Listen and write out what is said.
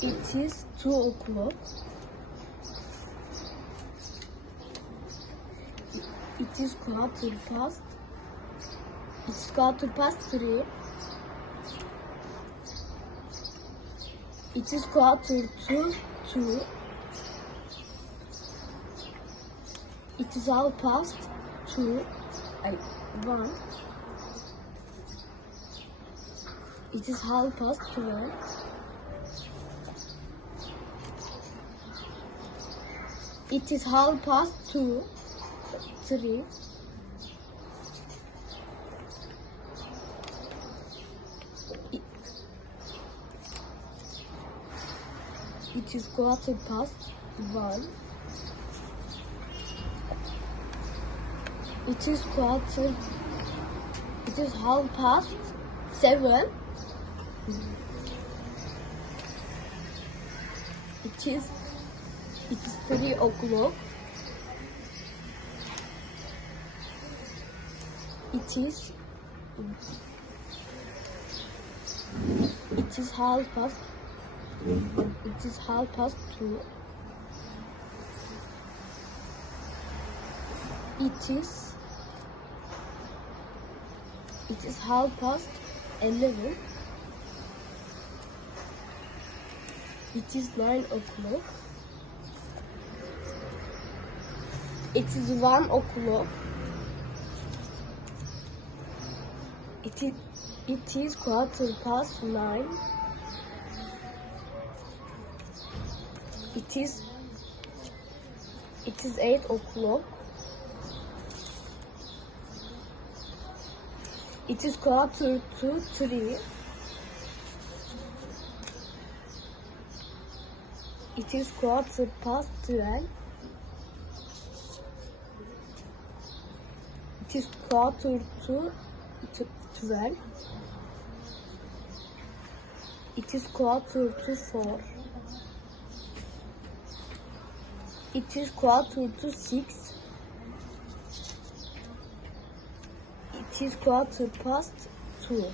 It is two o'clock. It is quarter past. It's quarter past three. It is quarter to two. It is half past two. I one. It is half past twelve. It is half past two, three. It, is quarter past one. It is quarter. It is half past seven. It is it is three o'clock. It is. It is half past. It is half past two. It is. It is half past eleven. It is nine o'clock. It is one o'clock. It is, it is quarter past nine. It is it is eight o'clock. It is quarter to three. It is quarter past twelve. It is quarter to to twelve. It is quarter to four. It is quarter to six. It is quarter past two.